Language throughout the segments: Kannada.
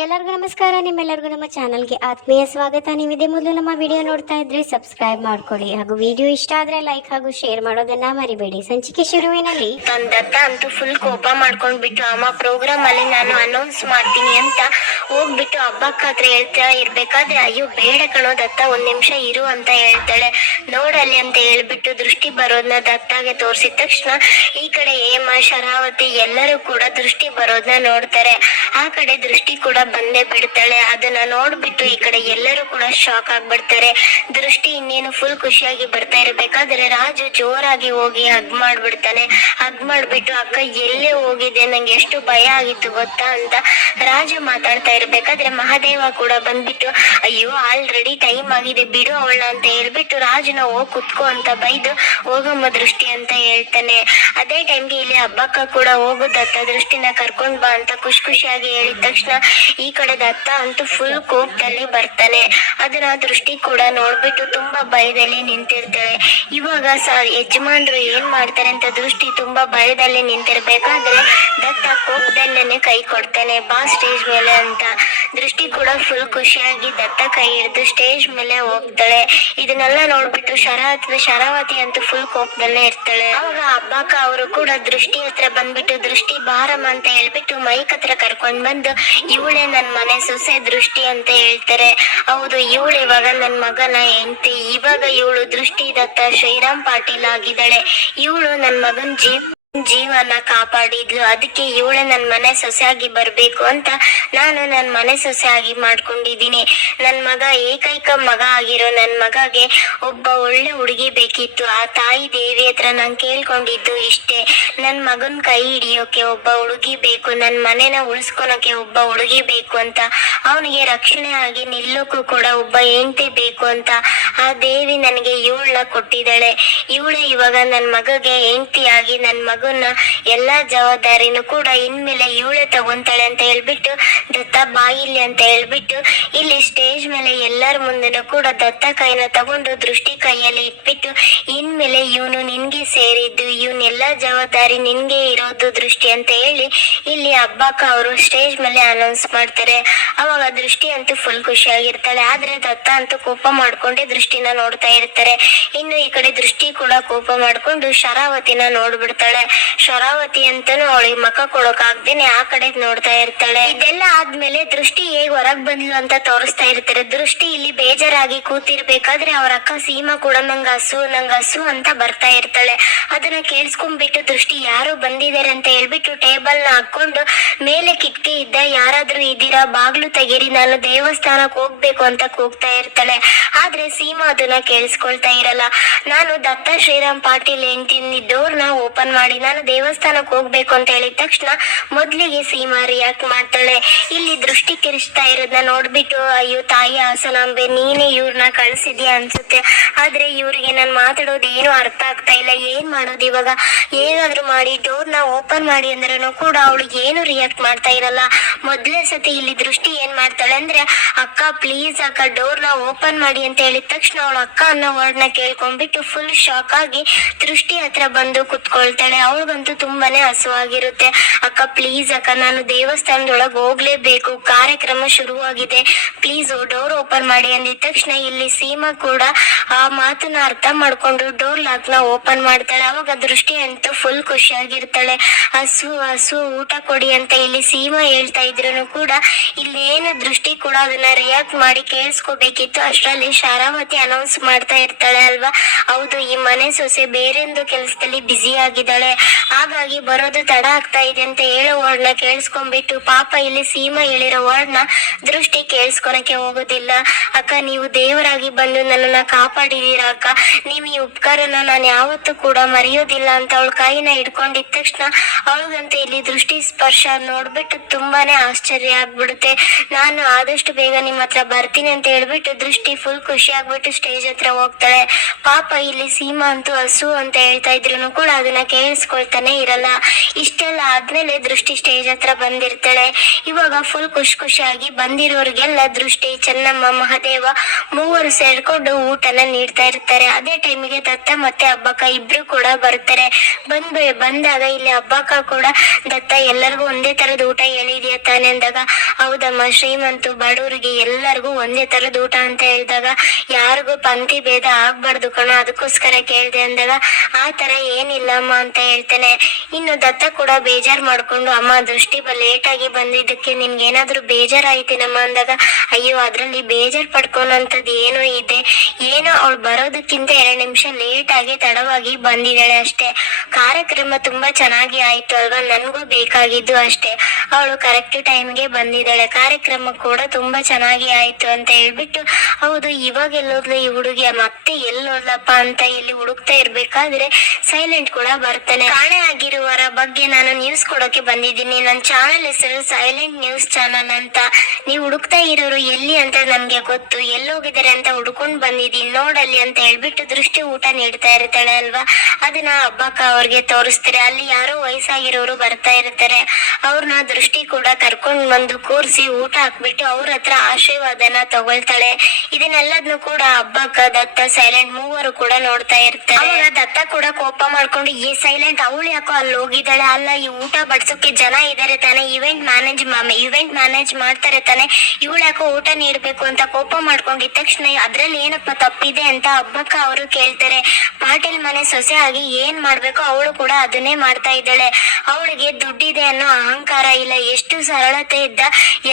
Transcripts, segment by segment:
ಎಲ್ಲರಿಗೂ ನಮಸ್ಕಾರ. ನಿಮ್ಮೆಲ್ಲರಿಗೂ ನಮ್ಮ ಚಾನಲ್ಗೆ ಆತ್ಮೀಯ ಸ್ವಾಗತ. ನೀವಿದೆ ಮೊದಲು ನಮ್ಮ ವಿಡಿಯೋ ನೋಡ್ತಾ ಇದ್ರೆ ಸಬ್ಸ್ಕ್ರೈಬ್ ಮಾಡ್ಕೊಳ್ಳಿ ಹಾಗೂ ವಿಡಿಯೋ ಇಷ್ಟ ಆದ್ರೆ ಲೈಕ್ ಹಾಗೂ ಶೇರ್ ಮಾಡೋದನ್ನ ಮರಿಬೇಡಿ. ಸಂಚಿಕೆ ಶುರುವಿನಲ್ಲಿ ನನ್ನ ದತ್ತ ಅಂತೂ ಫುಲ್ ಕೋಪ ಮಾಡ್ಕೊಂಡ್ಬಿಟ್ಟು ಅಮ್ಮ ಪ್ರೋಗ್ರಾಮ್ ಅಲ್ಲಿ ನಾನು ಅನೌನ್ಸ್ ಮಾಡ್ತೀನಿ ಅಂತ ಹೋಗ್ಬಿಟ್ಟು ಹಬ್ಬಕ್ಕ ಹತ್ರ ಹೇಳ್ತಾ ಇರ್ಬೇಕಾದ್ರೆ, ಅಯ್ಯೋ ಬೇಡ ಕಣೋ ದತ್ತ, ಒಂದ್ ನಿಮಿಷ ಇರು ಅಂತ ಹೇಳ್ತಾಳೆ. ನೋಡಲ್ಲಿ ಅಂತ ಹೇಳ್ಬಿಟ್ಟು ದೃಷ್ಟಿ ಬರೋದ್ನ ದತ್ತಾಗೆ ತೋರಿಸಿದ ತಕ್ಷಣ ಈ ಕಡೆ ಹೇಮ, ಶರಾವತಿ ಎಲ್ಲರೂ ಕೂಡ ದೃಷ್ಟಿ ಬರೋದ್ನ ನೋಡ್ತಾರೆ. ಆ ಕಡೆ ದೃಷ್ಟಿ ಕೂಡ ಬಂದೇ ಬಿಡ್ತಾಳೆ. ಅದನ್ನ ನೋಡ್ಬಿಟ್ಟು ಈ ಕಡೆ ಎಲ್ಲರೂ ಕೂಡ ಶಾಕ್ ಆಗ್ಬಿಡ್ತಾರೆ. ದೃಷ್ಟಿ ಇನ್ನೇನು ಫುಲ್ ಖುಷಿಯಾಗಿ ಬರ್ತಾ ಇರ್ಬೇಕಾದ್ರೆ ರಾಜು ಜೋರಾಗಿ ಹೋಗಿ ಹಗ್ ಮಾಡ್ಬಿಡ್ತಾನೆ. ಹಗ್ ಮಾಡ್ಬಿಟ್ಟು, ಅಕ್ಕ ಎಲ್ಲೇ ಹೋಗಿದೆ, ನಂಗೆ ಎಷ್ಟು ಭಯ ಆಗಿತ್ತು ಗೊತ್ತಾ ಅಂತ ರಾಜು ಮಾತಾಡ್ತಾ ಇರ್ಬೇಕಾದ್ರೆ ಮಹಾದೇವ ಕೂಡ ಬಂದ್ಬಿಟ್ಟು, ಅಯ್ಯೋ ಆಲ್ರೆಡಿ ಟೈಮ್ ಆಗಿದೆ ಬಿಡು ಅವಳ ಅಂತ ಹೇಳ್ಬಿಟ್ಟು ರಾಜುನ ಹೋಗ್ ಕುತ್ಕೋ ಅಂತ ಬೈದು ಹೋಗಮ್ಮ ದೃಷ್ಟಿ ಅಂತ ಹೇಳ್ತಾನೆ. ಅದೇ ಟೈಮ್ಗೆ ಇಲ್ಲಿ ಹಬ್ಬಕ್ಕ ಕೂಡ ಹೋಗು ದತ್ತ, ದೃಷ್ಟಿನ ಕರ್ಕೊಂಡ್ ಬಾ ಅಂತ ಖುಷಿಯಾಗಿ ಹೇಳಿದ ತಕ್ಷಣ ಈ ಕಡೆ ದತ್ತ ಅಂತೂ ಫುಲ್ ಕೋಪದಲ್ಲಿ ಬರ್ತಾನೆ. ಅದನ್ನ ದೃಷ್ಟಿ ಕೂಡ ನೋಡ್ಬಿಟ್ಟು ತುಂಬಾ ಭಯದಲ್ಲಿ ನಿಂತಿರ್ತಾಳೆ. ಇವಾಗ ಯಜಮಾನ್ರು ಏನ್ ಮಾಡ್ತಾರೆ ಅಂತ ದೃಷ್ಟಿ ತುಂಬಾ ಭಯದಲ್ಲಿ ನಿಂತಿರ್ಬೇಕಾದ್ರೆ ದತ್ತ ಕೋಪದಲ್ಲೇನೆ ಕೈ ಕೊಡ್ತಾನೆ, ಬಾ ಸ್ಟೇಜ್ ಮೇಲೆ ಅಂತ. ದೃಷ್ಟಿ ಕೂಡ ಫುಲ್ ಖುಷಿಯಾಗಿ ದತ್ತ ಕೈ ಹಿಡಿದು ಸ್ಟೇಜ್ ಮೇಲೆ ಹೋಗ್ತಾಳೆ. ಇದನ್ನೆಲ್ಲ ನೋಡ್ಬಿಟ್ಟು ಶರಾವತಿ ಅಂತೂ ಫುಲ್ ಕೋಪದಲ್ಲೇ ಇರ್ತಾಳೆ. ಅವಾಗ ಹಬ್ಬಕ್ಕ ಅವರು ಕೂಡ ದೃಷ್ಟಿ ಹತ್ರ ಬಂದ್ಬಿಟ್ಟು, ದೃಷ್ಟಿ ಬಾರಮ್ಮ ಅಂತ ಹೇಳ್ಬಿಟ್ಟು ಮೈಕ್ ಹತ್ರ ಕರ್ಕೊಂಡ್ ಬಂದು, ಇವಳೇ ನನ್ ಮನೆ ಸೊಸೆ ದೃಷ್ಟಿ ಅಂತ ಹೇಳ್ತಾರೆ. ಹೌದು, ಇವಳು ಇವಾಗ ನನ್ ಮಗನ ಹೆಂಡತಿ. ಇವಾಗ ಇವಳು ದೃಷ್ಟಿ ದತ್ತ ಶ್ರೀರಾಮ್ ಪಾಟೀಲ್ ಆಗಿದ್ದಾಳೆ. ಇವಳು ನನ್ ಮಗನ್ ಜೀವನ ಕಾಪಾಡಿದ್ಲು. ಅದಕ್ಕೆ ಇವಳೆ ನನ್ ಮನೆ ಸೊಸೆಯಾಗಿ ಬರ್ಬೇಕು ಅಂತ ನಾನು ನನ್ ಮನೆ ಸೊಸೆಯಾಗಿ ಮಾಡ್ಕೊಂಡಿದ್ದೀನಿ. ನನ್ ಮಗ ಏಕೈಕ ಮಗ ಆಗಿರೋ ನನ್ ಮಗಗೆ ಒಬ್ಬ ಒಳ್ಳೆ ಹುಡುಗಿ ಬೇಕಿತ್ತು. ಆ ತಾಯಿ ದೇವಿ ಹತ್ರ ನಾನ್ ಕೇಳ್ಕೊಂಡಿದ್ದು ಇಷ್ಟೇ, ನನ್ ಮಗನ್ ಕೈ ಹಿಡಿಯೋಕೆ ಒಬ್ಬ ಹುಡುಗಿ ಬೇಕು, ನನ್ ಮನೆನ ಉಳಿಸ್ಕೊಳಕ್ಕೆ ಒಬ್ಬ ಹುಡುಗಿ ಬೇಕು ಅಂತ, ಅವನಿಗೆ ರಕ್ಷಣೆ ಆಗಿ ನಿಲ್ಲೋಕು ಕೂಡ ಒಬ್ಬ ಹೆಂಡತಿ ಬೇಕು ಅಂತ ಆ ದೇವಿ ನನಗೆ ಇವಳನ್ನ ಕೊಟ್ಟಿದ್ದಾಳೆ. ಇವಳೆ ಇವಾಗ ನನ್ ಮಗಗೆ ಹೆಂಡತಿಯಾಗಿ ನನ್ ಮಗನ ಎಲ್ಲಾ ಜವಾಬ್ದಾರಿನೂ ಕೂಡ ಇನ್ಮೇಲೆ ಇವಳೆ ತಗೊಂತಾಳೆ ಅಂತ ಹೇಳ್ಬಿಟ್ಟು ದತ್ತ ಬಾಯಿಲಿ ಅಂತ ಹೇಳ್ಬಿಟ್ಟು ಇಲ್ಲಿ ಸ್ಟೇಜ್ ಮೇಲೆ ಎಲ್ಲರ ಮುಂದೆನೂ ಕೂಡ ದತ್ತ ಕೈನ ತಗೊಂಡು ದೃಷ್ಟಿ ಕೈಯಲ್ಲಿ ಇಟ್ಬಿಟ್ಟು, ಇನ್ಮೇಲೆ ಇವನು ನಿನ್ಗೆ ಸೇರಿದ್ದು, ಇವನೆಲ್ಲಾ ಜವಾಬ್ದಾರಿ ನಿನ್ಗೆ ಇರೋದು ದೃಷ್ಟಿ ಅಂತ ಹೇಳಿ ಇಲ್ಲಿ ಹಬ್ಬಕ್ಕ ಅವರು ಸ್ಟೇಜ್ ಮೇಲೆ ಅನೌನ್ಸ್ ಮಾಡ್ತಾರೆ. ಅವಾಗ ದೃಷ್ಟಿ ಅಂತೂ ಫುಲ್ ಖುಷಿಯಾಗಿರ್ತಾಳೆ. ಆದ್ರೆ ದತ್ತ ಅಂತೂ ಕೋಪ ಮಾಡ್ಕೊಂಡೆ ದೃಷ್ಟಿನ ನೋಡ್ತಾ ಇರ್ತಾರೆ. ಇನ್ನು ಈ ಕಡೆ ದೃಷ್ಟಿ ಕೂಡ ಕೋಪ ಮಾಡ್ಕೊಂಡು ಶರಾವತಿನ ನೋಡ್ಬಿಡ್ತಾಳೆ. ಶರಾವತಿ ಅಂತಾನು ಅವಳಿಗೆ ಮಕ್ಕ ಕೊಡೋಕ್ ಆಗ್ದೇನೆ ಆ ಕಡೆ ನೋಡ್ತಾ ಇರ್ತಾಳೆ. ಇದೆಲ್ಲ ಆದ್ಮೇಲೆ ದೃಷ್ಟಿ ಹೇಗ್ ಹೊರಗ್ ಬಂದ್ಲು ಅಂತ ತೋರಿಸ್ತಾ ಇರ್ತಾರೆ. ದೃಷ್ಟಿ ಇಲ್ಲಿ ಬೇಜಾರಾಗಿ ಕೂತಿರ್ಬೇಕಾದ್ರೆ ಅವ್ರ ಅಕ್ಕ ಸೀಮಾ ಕೂಡ ನಂಗ ಹಸು ಅಂತ ಬರ್ತಾ ಇರ್ತಾಳೆ. ಅದನ್ನ ಕೇಳಿಸ್ಕೊಂಡ್ಬಿಟ್ಟು ದೃಷ್ಟಿ ಯಾರು ಬಂದಿದ್ದಾರೆ ಅಂತ ಹೇಳ್ಬಿಟ್ಟು ಟೇಬಲ್ ನ ಹಾಕೊಂಡು ಮೇಲೆ ಕಿಟಕಿ ಇದ್ದ, ಯಾರಾದ್ರೂ ಇದ್ದೀರಾ ಬಾಗ್ಲು ತೆಗೀರಿ, ನಾನು ದೇವಸ್ಥಾನಕ್ ಹೋಗ್ಬೇಕು ಅಂತ ಕೂಗ್ತಾ ಇರ್ತಾಳೆ. ಆದ್ರೆ ಸೀಮಾ ಅದನ್ನ ಕೇಳಿಸ್ಕೊಳ್ತಾ ಇರಲ್ಲ. ನಾನು ದತ್ತ ಶ್ರೀರಾಮ್ ಪಾಟೀಲ್ ಹೆಂಡ್ತೀನಿ, ಡೋರ್ನ ಓಪನ್ ಮಾಡಿ, ನಾನು ದೇವಸ್ಥಾನಕ್ ಹೋಗ್ಬೇಕು ಅಂತ ಹೇಳಿದ ತಕ್ಷಣ ಮೊದ್ಲಿಗೆ ಸೀಮಾ ರಿಯಾಕ್ಟ್ ಮಾಡ್ತಾಳೆ. ಇಲ್ಲಿ ದೃಷ್ಟಿ ಕಿರಿಸ್ತಾ ಇರೋದನ್ನ ನೋಡ್ಬಿಟ್ಟು, ಅಯ್ಯೋ ತಾಯಿ ಹಾಸನಾಂಬೆ, ನೀನೇ ಇವ್ರನ್ನ ಕಳ್ಸಿದ್ಯಾ ಅನ್ಸುತ್ತೆ. ಆದ್ರೆ ಇವ್ರಿಗೆ ನಾನ್ ಮಾತಾಡೋದು ಏನು ಅರ್ಥ ಆಗ್ತಾ ಇಲ್ಲ, ಏನ್ ಮಾಡೋದು ಇವಾಗ, ಏನಾದ್ರೂ ಮಾಡಿ ಡೋರ್ನ ಓಪನ್ ಮಾಡಿ ಅಂದ್ರೂ ಕೂಡ ಅವಳಿಗೆ ಏನು ರಿಯಾಕ್ಟ್ ಮಾಡ್ತಾ ಇರಲ್ಲ. ಮೊದ್ಲೇ ಸತಿ ಇಲ್ಲಿ ದೃಷ್ಟಿ ಏನ್ ಮಾಡ್ತಾಳೆ ಅಂದ್ರೆ, ಅಕ್ಕ ಪ್ಲೀಸ್ ಅಕ್ಕ ಡೋರ್ನ ಓಪನ್ ಮಾಡಿ ಅಂತ ಹೇಳಿದ ತಕ್ಷಣ ಅವಳ ಅಕ್ಕ ಅನ್ನೋ ವರ್ಡ್ನ ಕೇಳ್ಕೊಂಡ್ಬಿಟ್ಟು ಫುಲ್ ಶಾಕ್ ಆಗಿ ದೃಷ್ಟಿ ಹತ್ರ ಬಂದು ಕುತ್ಕೊಳ್ತಾಳೆ. ಅವಳಿಗಂತೂ ತುಂಬಾನೇ ಹಸುವಾಗಿರುತ್ತೆ. ಅಕ್ಕ ಪ್ಲೀಸ್ ಅಕ್ಕ, ನಾನು ದೇವಸ್ಥಾನದೊಳಗೆ ಹೋಗ್ಲೇಬೇಕು, ಕಾರ್ಯಕ್ರಮ ಶುರುವಾಗಿದೆ, ಪ್ಲೀಸ್ ಡೋರ್ ಓಪನ್ ಮಾಡಿ ಅಂದಿದ ತಕ್ಷಣ ಇಲ್ಲಿ ಸೀಮಾ ಕೂಡ ಆ ಮಾತನ್ನ ಅರ್ಥ ಮಾಡ್ಕೊಂಡು ಡೋರ್ ಲಾಕ್ ನ ಓಪನ್ ಮಾಡ್ತಾಳೆ. ಅವಾಗ ದೃಷ್ಟಿ ಅಂತೂ ಫುಲ್ ಖುಷಿಯಾಗಿರ್ತಾಳೆ. ಹಸು ಊಟ ಕೊಡಿ ಅಂತ ಇಲ್ಲಿ ಸೀಮಾ ಹೇಳ್ತಾ ಇದ್ರು ಕೂಡ ಇಲ್ಲಿ ಏನು ದೃಷ್ಟಿ ಕೂಡ ಅದನ್ನ ರಿಯಾಕ್ಟ್ ಮಾಡಿ ಕೇಳಿಸ್ಕೋಬೇಕಿತ್ತು. ಅಷ್ಟರಲ್ಲಿ ಶರಾವತಿ ಅನೌನ್ಸ್ ಮಾಡ್ತಾ ಇರ್ತಾಳೆ ಅಲ್ವಾ, ಹೌದು ಈ ಮನೆ ಸೊಸೆ ಬೇರೆಂದು ಕೆಲಸದಲ್ಲಿ ಬ್ಯುಸಿ ಆಗಿದ್ದಾಳೆ, ಹಾಗಾಗಿ ಬರೋದು ತಡ ಆಗ್ತಾ ಇದೆ ಅಂತ ಹೇಳೋ ವರ್ಡ್ನ ಕೇಳಿಸ್ಕೊಂಡ್ಬಿಟ್ಟು ಪಾಪ ಇಲ್ಲಿ ಸೀಮಾ ಹೇಳಿರೋ ವರ್ಡ್ನ ದೃಷ್ಟಿ ಕೇಳಿಸ್ಕೊಳಕ್ಕೆ ಹೋಗೋದಿಲ್ಲ. ಅಕ್ಕ ನೀವು ದೇವರಾಗಿ ಬಂದು ನನ್ನನ್ನ ಕಾಪಾಡಿದೀರ ಅಕ್ಕ, ನೀವು ಈ ಉಪಕಾರನ ನಾನು ಯಾವತ್ತೂ ಕೂಡ ಮರೆಯೋದಿಲ್ಲ ಅಂತ ಅವಳ ಕೈನ ಹಿಡ್ಕೊಂಡಿದ ತಕ್ಷಣ ಅವಳಿಗಂತೂ ಇಲ್ಲಿ ದೃಷ್ಟಿ ಸ್ಪರ್ಶ ನೋಡ್ಬಿಟ್ಟು ತುಂಬಾನೇ ಆಶ್ಚರ್ಯ ಆಗ್ಬಿಡುತ್ತೆ. ನಾನು ಆದಷ್ಟು ಬೇಗ ನಿಮ್ಮ ಹತ್ರ ಬರ್ತೀನಿ ಅಂತ ಹೇಳ್ಬಿಟ್ಟು ದೃಷ್ಟಿ ಫುಲ್ ಖುಷಿ ಆಗ್ಬಿಟ್ಟು ಸ್ಟೇಜ್ ಹತ್ರ ಹೋಗ್ತಾಳೆ. ಪಾಪ ಇಲ್ಲಿ ಸೀಮಾ ಅಂತೂ ಹಸು ಅಂತ ಹೇಳ್ತಾ ಇದ್ರು ಕೂಡ ಅದನ್ನ ಕೇಳಿಸ್ಕೊಳ್ತಾನೆ ಇರಲ್ಲ. ಇಷ್ಟೆಲ್ಲ ಆದ್ಮೇಲೆ ದೃಷ್ಟಿ ಸ್ಟೇಜ್ ಹತ್ರ ಬಂದಿರ್ತಾಳೆ. ಇವಾಗ ಫುಲ್ ಫುಲ್ ಖುಷಿಯಾಗಿ ಬಂದಿರೋರಿಗೆಲ್ಲ ದೃಷ್ಟಿ, ಚೆನ್ನಮ್ಮ, ಮಹದೇವ ಮೂವರು ಸೇರ್ಕೊಂಡು ಊಟನ ನೀಡ್ತಾ ಇರ್ತಾರೆ. ಅದೇ ಟೈಮಿಗೆ ದತ್ತ ಮತ್ತೆ ಹಬ್ಬಕ್ಕ ಇಬ್ರು ಕೂಡ ಬರ್ತಾರೆ. ಬಂದಾಗ ಇಲ್ಲಿ ಹಬ್ಬಕ್ಕ ಕೂಡ ದತ್ತ ಎಲ್ಲರಿಗೂ ಒಂದೇ ತರದ ಊಟ ಹೇಳಿದ್ಯಾ ತಾನೆ ಅಂದಾಗ, ಹೌದಮ್ಮ, ಶ್ರೀಮಂತು ಬಡವರಿಗೆ ಎಲ್ಲರಿಗೂ ಒಂದೇ ತರದ ಊಟ ಅಂತ ಹೇಳಿದಾಗ ಯಾರಿಗೂ ಪಂಕ್ತಿ ಭೇದ ಆಗ್ಬಾರ್ದು ಕಣೋ, ಅದಕ್ಕೋಸ್ಕರ ಕೇಳ್ದೆ ಅಂದಾಗ, ಆ ತರ ಏನಿಲ್ಲಮ್ಮ ಅಂತ ಹೇಳ್ತಾನೆ. ಇನ್ನು ದತ್ತ ಕೂಡ ಬೇಜಾರ್ ಮಾಡ್ಕೊಂಡು, ಅಮ್ಮ ದೃಷ್ಟಿ ಲೇಟ್ ಆಗಿ ಬಂದಿದ್ದಕ್ಕೆ ನಿನ್ಗೇನಾದ್ರೂ ಬೇಜಾರಾಯ್ತೇನಮ್ಮ ಅಂದಾಗ, ಅಯ್ಯೋ ಅದ್ರಲ್ಲಿ ಬೇಜಾರ್ ಪಡ್ಕೊಳೋಂಥದ್ದು ಏನೋ ಇದೆ, ಏನೋ ಅವಳು ಬರೋದಕ್ಕಿಂತ 2 ನಿಮಿಷ ಲೇಟ್ ಆಗಿ ತಡವಾಗಿ ಬಂದಿದ್ದಾಳೆ ಅಷ್ಟೇ. ಕಾರ್ಯಕ್ರಮ ತುಂಬಾ ಚೆನ್ನಾಗಿ ಆಯ್ತು ಅಲ್ವಾ, ನನ್ಗೂ ಬೇಕಾಗಿದ್ದು ಅಷ್ಟೇ, ಅವಳು ಕರೆಕ್ಟ್ ಟೈಮ್ಗೆ ಬಂದಿದ್ದಾಳೆ, ಕಾರ್ಯಕ್ರಮ ಕೂಡ ತುಂಬಾ ಚೆನ್ನಾಗಿ ಆಯ್ತು ಅಂತ ಹೇಳ್ಬಿಟ್ಟು, ಹೌದು ಇವಾಗ ಎಲ್ಲೋದ್ಲು ಈ ಹುಡುಗಿ, ಮತ್ತೆ ಎಲ್ಲೋದ್ಲಪ್ಪ ಅಂತ ಇಲ್ಲಿ ಹುಡುಕ್ತಾ ಇರ್ಬೇಕಾದ್ರೆ ಸೈಲೆಂಟ್ ಕೂಡ ಬರ್ತಾನೆ. ಕಾಣೆ ಆಗಿರುವವರ ಬಗ್ಗೆ ನಾನು ನ್ಯೂಸ್ ಕೊಡೋಕೆ ಬಂದಿದ್ದೀನಿ. ನನ್ನ ಚಾನಲ್ ಹೆಸರು ಸೈಲೆಂಟ್ ನ್ಯೂಸ್ ಚಾನಲ್ ಅಂತ. ನೀವು ಹುಡುಕ್ತಾ ಇರೋರು ಎಲ್ಲಿ ಅಂತ ನನ್ಗೆ ಗೊತ್ತು, ಎಲ್ಲೋಗಿದ್ದಾರೆ ಅಂತ ಹುಡ್ಕೊಂಡ್ ಬಂದಿದ್ದೀನಿ ನೋಡಲ್ಲಿ ಅಂತ ಹೇಳ್ಬಿಟ್ಟು ದೃಷ್ಟಿ ಊಟ ನೀಡ್ತಾ ಇರ್ತಾಳೆ ಅಲ್ವಾ, ಅದನ್ನ ಹಬ್ಬಕ್ಕ ಅವ್ರಿಗೆ ತೋರಿಸ್ತಾರೆ. ಅಲ್ಲಿ ಯಾರೋ ವಯಸ್ಸಾಗಿರೋರು ಬರ್ತಾ ಇರ್ತಾರೆ, ಅವ್ರನ್ನ ದೃಷ್ಟಿ ಕೂಡ ಕರ್ಕೊಂಡ್ ಬಂದು ಕೂರ್ಸಿ ಊಟ ಹಾಕ್ಬಿಟ್ಟು ಅವ್ರ ಹತ್ರ ಆಶೀರ್ವಾದನ ತಗೊಳ್ತಾಳೆ. ಇದನ್ನೆಲ್ಲದನ್ನು ಕೂಡ ಹಬ್ಬಕ್ಕ, ದತ್ತ, ಸೈಲೆಂಟ್ ಮೂವರು ಕೂಡ ನೋಡ್ತಾ ಇರ್ತಾರೆ. ಅವಾಗ ದತ್ತ ಕೂಡ ಕೋಪ ಮಾಡ್ಕೊಂಡು, ಈ ಸೈಲೆಂಟ್ ಅವಳು ಯಾಕೋ ಅಲ್ಲಿ ಹೋಗಿದ್ದಾಳೆ, ಅಲ್ಲ ಈ ಊಟ ಬಡ್ಸೋಕೆ ಜನ ಇದಾರೆ ತಾನೆ, ಇವೆಂಟ್ ಮ್ಯಾನೇಜ್ ಮಾಡ್ತಾರೆ ತಾನೆ, ಇವಳು ಯಾಕೋ ಊಟ ನೀಡ್ಬೇಕು ಅಂತ ಕೋಪ ಮಾಡ್ಕೊಂಡಿದ್ದ ತಕ್ಷಣ ಅದ್ರಲ್ಲಿ ಏನಪ್ಪ ತಪ್ಪಿದೆ ಅಂತ ಹಬ್ಬಕ್ಕ ಅವರು ಕೇಳ್ತಾರೆ. ಪಾಟೀಲ್ ಮನೆ ಸೊಸೆ ಆಗಿ ಏನ್ ಮಾಡ್ಬೇಕು ಅವಳು ಕೂಡ ಅದನ್ನೇ ಮಾಡ್ತಾ ಇದ್ದಾಳೆ. ಅವಳಿಗೆ ದುಡ್ಡಿದೆ ಅನ್ನೋ ಅಹಂಕಾರ ಇಲ್ಲ, ಎಷ್ಟು ಸರಳತೆ ಇದ್ದ,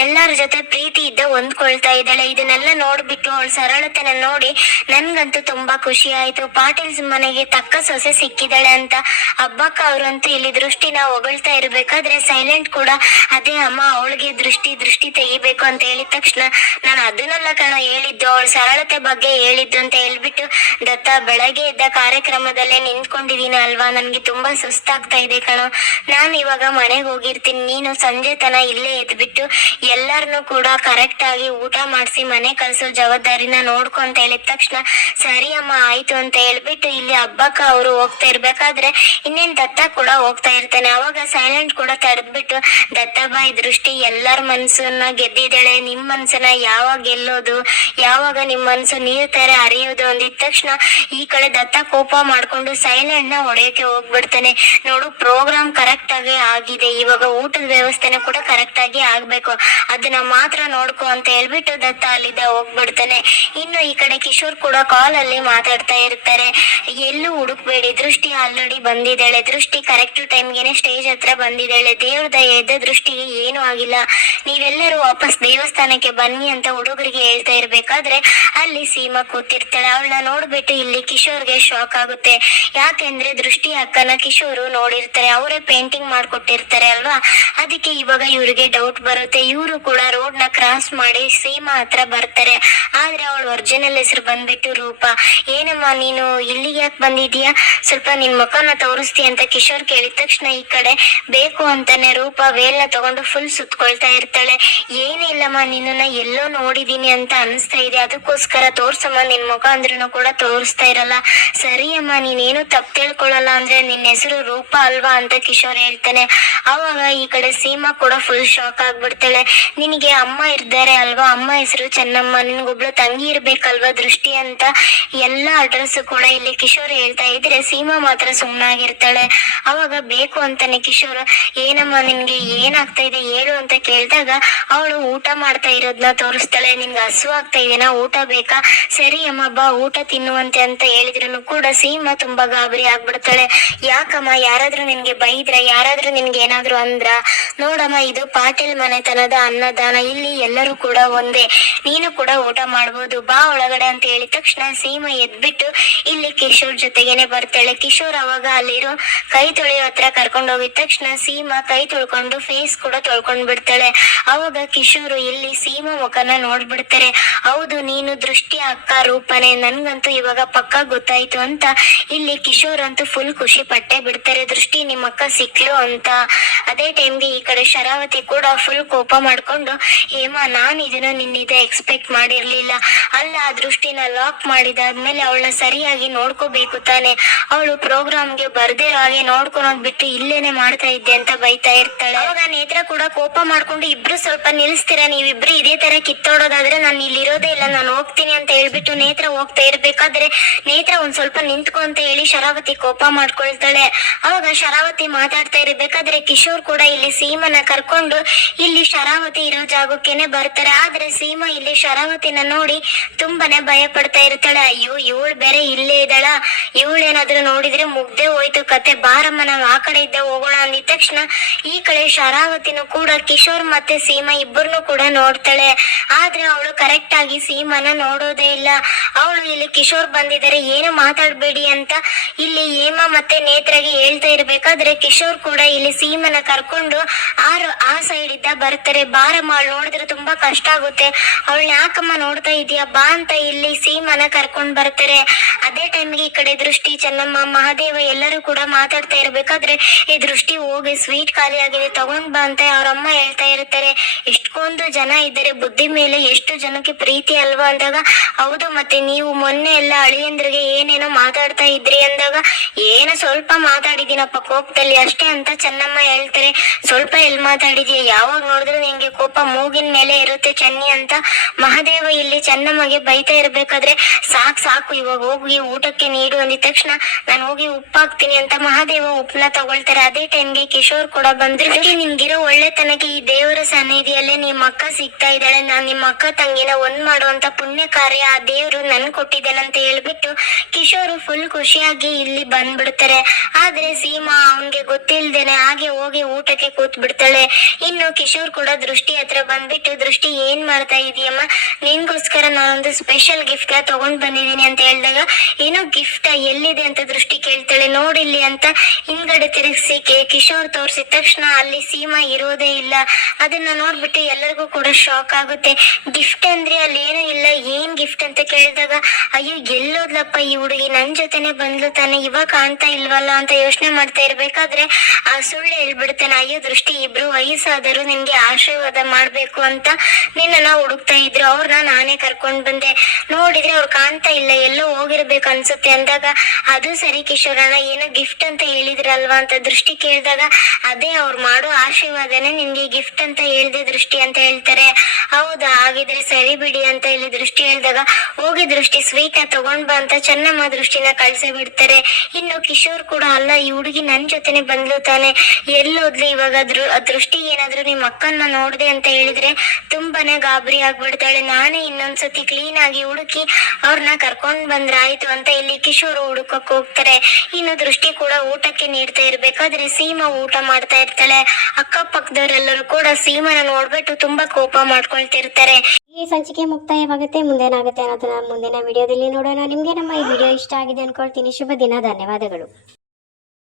ಎಲ್ಲರ ಜೊತೆ ಪ್ರೀತಿ ಇದ್ದ ಹೊಂದ್ಕೊಳ್ತಾ ಇದ್ದಾಳೆ. ಇದನ್ನೆಲ್ಲ ನೋಡ್ಬಿಟ್ಟು ಅವಳ ಸರಳತೆನ ನೋಡಿ ನನ್ಗಂತೂ ತುಂಬಾ ಖುಷಿ ಆಯ್ತು, ಪಾಟೀಲ್ ಮನೆಗೆ ತಕ್ಕ ಸೊಸೆ ಸಿಕ್ಕಿದಾಳೆ ಅಂತ. ಹಬ್ಬಕ್ಕ ಅವ್ರಂತೂ ಇಲ್ಲಿ ದೃಷ್ಟಿನ ಹೊಗಳ್ತಾ ಇರ್ಬೇಕಾದ್ರೆ ಸೈಲೆಂಟ್ ಕೂಡ, ಅದೇ ಅಮ್ಮ ಅವಳಿಗೆ ದೃಷ್ಟಿ ತೆಗಿಬೇಕು ಅಂತ ಹೇಳಿದ ತಕ್ಷಣ, ನಾನು ಅದನ್ನೆಲ್ಲ ಕಣ ಹೇಳಿದ್ದು, ಅವಳ ಸರಳತೆ ಬಗ್ಗೆ ಹೇಳಿದ್ದು ಅಂತ ಹೇಳ್ಬಿಟ್ಟು, ದತ್ತ ಬೆಳಗ್ಗೆ ಇದ್ದ ಕಾರ್ಯಕ್ರಮದಲ್ಲೇ ನಿಂತ್ಕೊಂಡಿದೀನಿ ಅಲ್ವಾ, ನನ್ಗೆ ತುಂಬಾ ಸುಸ್ತಾಗ್ತಾ ಇದೆ ಕಣೋ, ನಾನು ಇವಾಗ ಮನೆಗೆ ಹೋಗಿರ್ತೀನಿ, ನೀನು ಸಂಜೆ ತನ ಇಲ್ಲೇ ಎದ್ಬಿಟ್ಟು ಎಲ್ಲಾರನು ಕೂಡ ಕರೆಕ್ಟ್ ಆಗಿ ಊಟ ಮಾಡಿಸಿ ಮನೆ ಕಳ್ಸೋ ಜವಾಬ್ದಾರಿನ ನೋಡ್ಕೊ ಅಂತ ಹೇಳಿದ ತಕ್ಷಣ, ಸರಿ ಅಮ್ಮ ಆಯ್ತು ಅಂತ ಹೇಳ್ಬಿಟ್ಟು ಇಲ್ಲಿ ಹಬ್ಬಕ್ಕ ಅವರು ಹೋಗ್ತಾ ಇರ್ಬೇಕಾದ್ರೆ ಇನ್ನೇನ್ ದತ್ತ ಕೂಡ ಹೋಗ್ತಾ ಇರ್ತಾನೆ. ಅವಾಗ ಸೈಲೆಂಟ್ ಕೂಡ ತಡೆದ್ಬಿಟ್ಟು, ದತ್ತಬಾಯಿ ದೃಷ್ಟಿ ಎಲ್ಲರ ಮನ್ಸನ್ನ ಗೆದ್ದಿದ್ದಾಳೆ, ನಿಮ್ ಮನ್ಸನ್ನ ಯಾವಾಗ ಗೆಲ್ಲೋದು, ಯಾವಾಗ ನಿಮ್ ಮನ್ಸು ನೀರ್ ತರ ಹರಿಯೋದು ಅಂದಿದ ತಕ್ಷಣ ಈ ಕಡೆ ದತ್ತ ಕೋಪ ಮಾಡ್ಕೊಂಡು ಸೈಲೆಂಟ್ ನ ಹೊಡೆಯಕ್ಕೆ ಹೋಗ್ಬಿಡ್ತಾನೆ. ನೋಡು ಪ್ರೋಗ್ರಾಮ್ ಕರೆಕ್ಟ್ ಆಗಿ ಆಗಿದೆ, ಇವಾಗ ಊಟದ ವ್ಯವಸ್ಥೆನ ಕೂಡ ಕರೆಕ್ಟ್ ಆಗಿ ಆಗ್ಬೇಕು, ಅದನ್ನ ಮಾತ್ರ ನೋಡ್ಕೊ ಅಂತ ಹೇಳ್ಬಿಟ್ಟು ದತ್ತ ಅಲ್ಲಿಂದ ಹೋಗ್ಬಿಡ್ತಾನೆ. ಇನ್ನು ಈ ಕಡೆ ಕಿಶೋರ್ ಕೂಡ ಕಾಲ್ ಅಲ್ಲಿ ಮಾತಾಡ್ತಾ ಇರ್ತಾರೆ, ಎಲ್ಲೂ ಹುಡುಕ್ಬೇಡಿ, ದೃಷ್ಟಿ ಆಲ್ರೆಡಿ ಬಂದಿದ್ದಾಳೆ, ದೃಷ್ಟಿ ಕರೆಕ್ಟ್ ಟೈಮ್ಗೆನೆ ಸ್ಟೇಜ್ ಹತ್ರ ಬಂದಿದ್ದಾಳೆ, ದೇವ್ರ ದಯೆ ಇದ್ದ ದೃಷ್ಟಿಗೆ ಏನು ಆಗಿಲ್ಲ, ನೀವೆಲ್ಲರೂ ವಾಪಸ್ ದೇವಸ್ಥಾನಕ್ಕೆ ಬನ್ನಿ ಅಂತ ಹುಡುಗರಿಗೆ ಹೇಳ್ತಾ ಇರ್ಬೇಕಾದ್ರೆ ಅಲ್ಲಿ ಸೀಮಾ ಕೂತಿರ್ತಾಳೆ. ಅವಳನ್ನ ನೋಡ್ಬಿಟ್ಟು ಇಲ್ಲಿ ಕಿಶೋರ್ಗೆ ಶಾಕ್ ಆಗುತ್ತೆ, ಯಾಕೆಂದ್ರೆ ದೃಷ್ಟಿ ಅಕ್ಕನ ಕಿಶೋರು ನೋಡಿರ್ತಾರೆ, ಅವರೇ ಪೇಂಟಿಂಗ್ ಮಾಡ್ಕೊಟ್ಟಿರ್ತಾರೆ ಅಲ್ವಾ, ಅದಕ್ಕೆ ಇವಾಗ ಇವ್ರಿಗೆ ಡೌಟ್ ಬರುತ್ತೆ. ಇವರು ಕೂಡ ರೋಡ್ ನ ಕ್ರಾಸ್ ಮಾಡಿ ಸೀಮಾ ಹತ್ರ ಬರ್ತಾರೆ, ಆದ್ರೆ ಅವಳ ಒರಿಜಿನಲ್ ಹೆಸರು ಬಂದ್ಬಿಟ್ಟು ರೂಪ. ಏನಮ್ಮ ನೀನು ಇಲ್ಲಿಗೆ ಯಾಕೆ ಬಂದಿದ್ಯಾ, ಸ್ವಲ್ಪ ನಿನ್ ಮುಖನ ತೋರಿಸ್ತೀಯ ಅಂತ ಕಿಶೋರ್ ಕೇಳಿದ ತಕ್ಷಣ ಈ ಕಡೆ ಬೇಕು ಅಂತಾನೆ ರೂಪ ವೇಲ್ನ ತಗೊಂಡು ಫುಲ್ ಸುತ್ಕೊಳ್ತಾ ಇರ್ತಾಳೆ. ಏನಿಲ್ಲಮ್ಮ, ನಿನ್ನ ಎಲ್ಲೋ ನೋಡಿದೀನಿ ಅಂತ ಅನಿಸ್ತಾ ಇದೆ, ಅದಕ್ಕೋಸ್ಕರ ತೋರ್ಸಮ್ಮ ನಿನ್ ಮುಖ ಅಂದ್ರೂ ಕೂಡ ತೋರಿಸ್ತಾ ಇರಲ್ಲ. ಸರಿ ಅಮ್ಮ, ನೀನೇನು ತಪ್ಪು ತಿಳ್ಕೊಳ್ಳಲ್ಲ ಅಂದ್ರೆ ನಿನ್ನ ಹೆಸರು ರೂಪ ಅಲ್ವಾ ಅಂತ ಕಿಶೋರ್ ಹೇಳ್ತಾನೆ. ಅವಾಗ ಈ ಕಡೆ ಸೀಮಾ ಕೂಡ ಫುಲ್ ಶಾಕ್ ಆಗ್ಬಿಡ್ತಾಳೆ, ನಿನಗೆ ಅಮ್ಮ ಇರ್ತಾರೆ ಅಲ್ವಾ, ಅಮ್ಮ ಹೆಸರು ಚೆನ್ನಮ್ಮ, ನಿನ್ಗೊಬ್ಳು ತಂಗಿ ಇರ್ಬೇಕಲ್ವಾ ದೃಷ್ಟಿ ಅಂತ ಎಲ್ಲ ಅಡ್ರೆಸ್ ಕೂಡ ಇಲ್ಲಿ ಕಿಶೋರ್ ಹೇಳ್ತಾ ಇದ್ರೆ ಸೀಮಾ ಮಾತ್ರ ಸುಮ್ಮನಾಗಿರ್ತಾಳೆ. ಅವಾಗ ಬೇಕು ಅಂತಾನೆ ಕಿಶೋರ್, ಏನಮ್ಮ ನಿನ್ಗೆ ಏನಾಗ್ತಾ ಇದೆ ಹೇಳು ಅಂತ ಕೇಳಿದಾಗ ಅವಳು ಊಟ ಮಾಡ್ತಾ ಇರೋದನ್ನ ತೋರಿಸ್ತಾಳೆ. ನಿನ್ಗೆ ಹಸು ಆಗ್ತಾ ಇದೆನಾ, ಊಟ ಬೇಕಾ, ಸರಿ ಅಮ್ಮ ಬಾ ಊಟ ತಿನ್ನುವಂತೆ ಅಂತ ಹೇಳಿದ್ರು ಕೂಡ ಸೀಮಾ ತುಂಬಾ ಗಾಬರಿ ಆಗ್ಬಿಡ್ತಾಳೆ. ಯಾಕಮ್ಮ, ಯಾರಾದ್ರೂ ನಿನ್ಗೆ ಬೈದ್ರ, ಯಾರಾದ್ರೂ ನಿನ್ಗೆ ಏನಾದ್ರು ಅಂದ್ರ, ನೋಡಮ್ಮ ಇದು ಪಾಟೀಲ್ ಮನೆತನದ ಅನ್ನದಾನ, ಇಲ್ಲಿ ಎಲ್ಲರೂ ಕೂಡ ಒಂದೇ, ನೀನು ಕೂಡ ಊಟ ಮಾಡ್ಬೋದು, ಬಾ ಒಳಗಡೆ ಅಂತ ಹೇಳಿದ ತಕ್ಷಣ ಸೀಮಾ ಎದ್ಬಿಟ್ಟು ಇಲ್ಲಿ ಕಿಶೋರ್ ಜೊತೆಗೇನೆ ಬರ್ತಾಳೆ. ಕಿಶೋರ್ ಅವಾಗ ಅಲ್ಲಿರೋ ಕೈ ತೊಳೆಯೋ ಹತ್ರ ಕರ್ಕೊಂಡು ಹೋಗಿದ ತಕ್ಷಣ ಸೀಮಾ ಕೈ ತೊಳ್ಕೊಂಡು ಫೇಸ್ ಕೂಡ ತೊಳ್ಕೊಂಡ್ ಬಿಡ್ತಾಳೆ. ಅವಾಗ ಕಿಶೋರ್ ಇಲ್ಲಿ ಸೀಮಾ ಮುಖನ ನೋಡ್ಬಿಡ್ತಾರೆ, ಹೌದು ನೀನು ದೃಷ್ಟಿ ಅಕ್ಕ ರೂಪನೆ, ನನ್ಗಂತೂ ಇವಾಗ ಪಕ್ಕ ಗೊತ್ತಾಯ್ತು ಅಂತ ಇಲ್ಲಿ ಕಿಶೋರ್ ಅಂತೂ ಫುಲ್ ಖುಷಿ ಪಟ್ಟೆ ಬಿಡ್ತಾರೆ, ದೃಷ್ಟಿ ನಿಮ್ಮ ಅಕ್ಕ ಸಿಕ್ಲು ಅಂತ. ಅದೇ ಟೈಮ್ಗೆ ಈ ಕಡೆ ಶರಾವತಿ ಕೂಡ ಫುಲ್ ಕೋಪ ಮಾಡ್ಕೊಂಡು, ಹೇಮಾ ನಾನ್ ಇದನ್ನ ನಿನ್ನಿಂದ ಎಕ್ಸ್ಪೆಕ್ಟ್ ಮಾಡಿರ್ಲಿಲ್ಲ, ಅಲ್ಲ ಆ ದೃಷ್ಟಿನ ಲಾಕ್ ಮಾಡಿದಾದ್ಮೇಲೆ ಅವಳನ್ನ ಸರಿಯಾಗಿ ನೋಡ್ಕೋಬೇಕು ತಾನೆ, ಅವಳು ಪ್ರೋಗ್ರಾಮ್ಗೆ ಬರ್ದೇ ಹಾಗೆ ನೋಡ್ಕೊಳೋದ್ ಬಿಟ್ಟು ಇಲ್ಲೇನೆ ಮಾಡ್ತಾ ಇದ್ದೆ ಅಂತ ಬೈತಾ ಇರ್ತಾಳೆ. ಅವಾಗ ನೇತ್ರ ಕೂಡ ಕೋಪ ಮಾಡ್ಕೊಂಡು ತಗೊಂಡು ಇಬ್ರು ಸ್ವಲ್ಪ ನಿಲ್ಲಿಸ್ತೀರಾ, ನೀವಿಬ್ರು ಇದೇ ತರ ಕಿತ್ತೋಡೋದಾದ್ರೆ ನಾನು ಇಲ್ಲಿರೋದೇ ಇಲ್ಲ, ನಾನು ಹೋಗ್ತೀನಿ ಅಂತ ಹೇಳ್ಬಿಟ್ಟು ನೇತ್ರ ಹೋಗ್ತಾ ಇರ್ಬೇಕಾದ್ರೆ ನೇತ್ರ ಒಂದ್ ಸ್ವಲ್ಪ ನಿಂತ್ಕೊ ಅಂತ ಹೇಳಿ ಶರಾವತಿ ಕೋಪ ಮಾಡ್ಕೊಳ್ತಾಳೆ. ಅವಾಗ ಶರಾವತಿ ಮಾತಾಡ್ತಾ ಇರ್ಬೇಕಾದ್ರೆ ಕಿಶೋರ್ ಕೂಡ ಇಲ್ಲಿ ಸೀಮನ ಕರ್ಕೊಂಡು ಇಲ್ಲಿ ಶರಾವತಿ ಇರೋ ಜಾಗಕ್ಕೇನೆ ಬರ್ತಾರೆ. ಆದ್ರೆ ಸೀಮಾ ಇಲ್ಲಿ ಶರಾವತಿನ ನೋಡಿ ತುಂಬಾನೇ ಭಯ ಪಡ್ತಾ ಇರ್ತಾಳೆ. ಅಯ್ಯೋ ಇವಳು ಬೇರೆ ಇಲ್ಲೇ ಇದ್ದಾಳ, ಇವಳೇನಾದ್ರೂ ನೋಡಿದ್ರೆ ಮುಗ್ದೆ ಹೋಯ್ತು ಕತೆ, ಬಾರಮ್ಮ ನಾವ್ ಆ ಕಡೆ ಇದ್ದ ಹೋಗೋಣ ಅಂದಿದ ತಕ್ಷಣ ಈ ಕಡೆ ಶರಾವತಿನೂ ಕೂಡ ಕಿಶೋರ್ ಮತ್ತೆ ಸೀಮಾ ಇಬ್ಬರನ್ನು ಕೂಡ ನೋಡ್ತಾಳೆ. ಆದ್ರೆ ಅವಳು ಕರೆಕ್ಟ್ ಆಗಿ ಸೀಮಾನ ನೋಡೋದೇ ಇಲ್ಲ. ಅವಳು ಇಲ್ಲಿ ಕಿಶೋರ್ ಬಂದಿದ್ದಾರೆ ಏನು ಮಾತಾಡ್ಬೇಡಿ ಅಂತ ಇಲ್ಲಿ ಹೇಮಾ ಮತ್ತೆ ನೇತ್ರಗೆ ಹೇಳ್ತಾ ಇರ್ಬೇಕಾದ್ರೆ ಕಿಶೋರ್ ಕೂಡ ಇಲ್ಲಿ ಸೀಮನ ಕರ್ಕೊಂಡು ಆ ಸೈಡ್ ಇದ್ದ ಬರ್ತಾರೆ. ಬಾರಮ್ಮ ಅವಳು ನೋಡಿದ್ರೆ ತುಂಬಾ ಕಷ್ಟ ಆಗುತ್ತೆ, ಅವಳನ್ನ ಯಾಕಮ್ಮ ನೋಡ್ತಾ ಇದೀಯ ಬಾ ಅಂತ ಇಲ್ಲಿ ಸೀಮನ ಕರ್ಕೊಂಡ್ ಬರ್ತಾರೆ. ಅದೇ ಟೈಮ್ಗೆ ಈ ಕಡೆ ದೃಷ್ಟಿ, ಚೆನ್ನಮ್ಮ, ಮಹಾದೇವ ಎಲ್ಲರೂ ಕೂಡ ಮಾತಾಡ್ತಾ ಇರ್ಬೇಕಾದ್ರೆ ಈ ದೃಷ್ಟಿ ಹೋಗಿ ಸ್ವೀಟ್ ಖಾಲಿ ಆಗಿದೆ ತಗೊಂಡ್ ಬಾ ಅಂತ ಅವ್ರಮ್ಮ ಹೇಳ್ತಾ ಇರ್ತಾರೆ. ಎಷ್ಟೊಂದು ಜನ ಇದ್ದಾರೆ, ಬುದ್ಧಿ ಮೇಲೆ ಎಷ್ಟು ಜನಕ್ಕೆ ಪ್ರೀತಿ ಅಲ್ವಾ ಅಂದಾಗ ಹೌದು ಮತ್ತೆ ನೀವು ಮೊನ್ನೆ ಎಲ್ಲ ಅಳಿಯಂದ್ರಿಗೆ ಏನೇನೋ ಮಾತಾಡ್ತಾ ಇದ್ರಿ ಅಂದಾಗ ಏನೋ ಸ್ವಲ್ಪ ಮಾತಾಡಿದೀನಪ್ಪ ಕೋಪದಲ್ಲಿ ಅಷ್ಟೇ ಅಂತ ಚೆನ್ನಮ್ಮ ಹೇಳ್ತಾರೆ. ಸ್ವಲ್ಪ ಎಲ್ಲಿ ಮಾತಾಡಿದೀಯ, ಯಾವಾಗ ನೋಡಿದ್ರು ನಿಂಗೆ ಕೋಪ ಮೂಗಿನ ಮೇಲೆ ಇರುತ್ತೆ ಚೆನ್ನಿ ಅಂತ ಮಹಾದೇವ ಇಲ್ಲಿ ಚೆನ್ನಮ್ಮಗೆ ಬೈತಾ ಇರ್ಬೇಕಾದ್ರೆ ಸಾಕು ಇವಾಗ ಹೋಗಿ ಊಟಕ್ಕೆ ನೀಡು ಅಂದಿದ ತಕ್ಷಣ ನಾನು ಹೋಗಿ ಉಪ್ಪಾಕ್ತೀನಿ ಅಂತ ಮಹಾದೇವ ಉಪ್ಪನ್ನ ತಗೊಳ್ತಾರೆ. ಅದೇ ಟೈಮ್ಗೆ ಕಿಶೋರ್ ಕೂಡ ಬಂದ್ರೆ ನಿಮ್ಗಿರೋ ಒಳ್ಳೆತನಕ್ಕೆ ಈ ದೇವರ ಸನ್ನಿಧಿಯಲ್ಲೇ ನಿಮ್ಮ ಅಕ್ಕ ಸಿಗ್ತಾ ಇದ್ದಾಳೆ, ನಾನ್ ನಿಮ್ಮ ಅಕ್ಕ ತಂಗಿನ ಒಂದ್ ಮಾಡುವಂತ ಪುಣ್ಯ ಕಾರ್ಯ ಆ ದೇವ್ರು ನನ್ ಕೊಟ್ಟಿದ್ದಾನಂತ ಹೇಳ್ಬಿಟ್ಟು ಕಿಶೋರ್ ಫುಲ್ ಖುಷಿಯಾಗಿ ಇಲ್ಲಿ ಬಂದ್ಬಿಡ್ತಾರೆ. ಆದ್ರೆ ಸೀಮಾ ಅವನ್ಗೆ ಗೊತ್ತಿಲ್ದೇನೆ ಹಾಗೆ ಹೋಗಿ ಊಟಕ್ಕೆ ಕೂತ್ ಬಿಡ್ತಾಳೆ. ಇನ್ನು ಕಿಶೋರ್ ಕೂಡ ದೃಷ್ಟಿ ಹತ್ರ ಬಂದ್ಬಿಟ್ಟು ದೃಷ್ಟಿ ಏನ್ ಮಾಡ್ತಾ ಇದೀಯಮ್ಮ, ನಿನ್ಗೋಸ್ಕರ ನಾನೊಂದು ಸ್ಪೆಷಲ್ ಗಿಫ್ಟ್ ನ ತಗೊಂಡ್ ಬಂದಿದ್ದೀನಿ ಅಂತ ಹೇಳಿದಾಗ ಏನೋ ಗಿಫ್ಟ್ ಎಲ್ಲಿದೆ ಅಂತ ದೃಷ್ಟಿ ಕೇಳ್ತಾಳೆ. ನೋಡಿಲ್ಲಿ ಅಂತ ಹಿಂದ್ಗಡೆ ತಿರುಗಿಸಿ ಕಿಶೋರ್ ತೋರ್ಸಿದ ತಕ್ಷಣ ಅಲ್ಲಿ ಸೀಮಾ ಇರೋದೇ ಇಲ್ಲ. ಅದನ್ನ ನೋಡ್ಬಿಟ್ಟು ಎಲ್ಲರಿಗೂ ಕೂಡ ಶಾಕ್ ಆಗುತ್ತೆ. ಗಿಫ್ಟ್ ಅಂದ್ರೆ ಅಲ್ಲಿ ಏನೂ ಇಲ್ಲ, ಏನ್ ಗಿಫ್ಟ್ ಅಂತ ಕೇಳಿದಾಗ ಅಯ್ಯೋ ಎಲ್ಲೋದ್ಲಪ್ಪ ಈ ಹುಡುಗಿ, ನನ್ ಜೊತೆನೆ ಬಂದ್ಲು ತಾನೆ, ಇವಾಗ ಕಾಣ್ತಾ ಇಲ್ವಲ್ಲ ಅಂತ ಯೋಚನೆ ಮಾಡ್ತಾ ಇರ್ಬೇಕಾದ್ರೆ ಆ ಸುಳ್ಳು ಹೇಳ್ಬಿಡ್ತಾನೆ. ಅಯ್ಯೋ ದೃಷ್ಟಿ, ಇಬ್ರು ವಯಸ್ಸಾದರು ನಿನ್ಗೆ ಆಶೀರ್ವಾದ ಮಾಡ್ಬೇಕು ಅಂತ ನಿನ್ನ ಹುಡುಕ್ತಾ ಇದ್ರು, ಅವ್ರನ್ನ ನಾನೇ ಕರ್ಕೊಂಡ್ ಬಂದೆ, ನೋಡಿದ್ರೆ ಅವ್ರು ಕಾಣ್ತಾ ಇಲ್ಲ, ಎಲ್ಲೋ ಹೋಗಿರ್ಬೇಕು ಅನ್ಸುತ್ತೆ ಅಂದಾಗ ಅದು ಸರಿ ಕಿಶೋರಣ್ಣ ಏನೋ ಗಿಫ್ಟ್ ಅಂತ ಹೇಳಿದ್ರಲ್ವಾ ಅಂತ ದೃಷ್ಟಿ ಕೇಳಿದಾಗ ಅದೇ ಅವ್ರು ಮಾಡೋ ಆಶೀರ್ವಾದನೇ ನಿನ್ಗೆ ಗಿಫ್ಟ್ ಅಂತ ಹೇಳ್ದೆ ದೃಷ್ಟಿ ಅಂತ ಹೇಳ್ತಾರೆ. ಹೌದಾ ಹಾಗಿದ್ರೆ ಸರಿ ಬಿಡಿ ಅಂತ ಇಲ್ಲಿ ದೃಷ್ಟಿ ಹೇಳಿದಾಗ ಹೋಗಿ ದೃಷ್ಟಿ ಸ್ವೀಟ್ ನ ತಗೊಂಡ್ ಬಾ ಅಂತ ಚೆನ್ನಮ್ಮ ದೃಷ್ಟಿನ ಕಳ್ಸಿ ಬಿಡ್ತಾರೆ. ಇನ್ನು ಕಿಶೋರ್ ಕೂಡ ಅಲ್ಲ ಈ ಹುಡುಗಿ ನನ್ ಜೊತೆನೆ ಬಂದ್ಲು ತಾನೆ, ಎಲ್ಲೋದ್ಲು ಇವಾಗ ದೃಷ್ಟಿ ಏನಾದ್ರು ನಿಮ್ ಅಕ್ಕನ್ನ ನೋಡ್ದೆ ಅಂತ ಹೇಳಿದ್ರೆ ತುಂಬಾನೇ ಗಾಬರಿ ಆಗ್ಬಿಡ್ತಾಳೆ. ನಾನೇ ಇನ್ನೊಂದ್ಸತಿ ಕ್ಲೀನ್ ಆಗಿ ಹುಡುಕಿ ಅವ್ರನ್ನ ಕರ್ಕೊಂಡ್ ಬಂದ್ರ ಆಯ್ತು ಅಂತ ಇಲ್ಲಿ ಕಿಶೋರ್ ಹುಡುಕಕ್ ಹೋಗ್ತಾರೆ. ಇನ್ನು ದೃಷ್ಟಿ ಕೂಡ ಊಟಕ್ಕೆ ನೀಡ್ತಾ ಇರ್ಬೇಕಾದ್ರೆ ಸೀಮಾ ಊಟ ಮಾಡ್ತಾ ಇರ್ತಾಳೆ. ಅಕ್ಕಪಕ್ಕದವರೆಲ್ಲರೂ ಕೂಡ ಸೀಮನ ನೋಡ್ಬಿಟ್ಟು ತುಂಬಾ ಕೋಪ ಮಾಡ್ಕೊಳ್ತಿರ್ತಾರೆ. ಈ ಸಂಚಿಕೆ ಮುಕ್ತಾಯವಾಗುತ್ತೆ, ಮುಂದೇನಾಗುತ್ತೆ ಅನ್ನೋದನ್ನ ಮುಂದಿನ ವಿಡಿಯೋದಲ್ಲಿ ನೋಡೋಣ. ನಿಮ್ಗೆ ನಮ್ಮ ಈ ವಿಡಿಯೋ ಇಷ್ಟ ಆಗಿದೆ ಅನ್ಕೊಳ್ತೀನಿ. ಶುಭ ದಿನ, ಧನ್ಯವಾದಗಳು.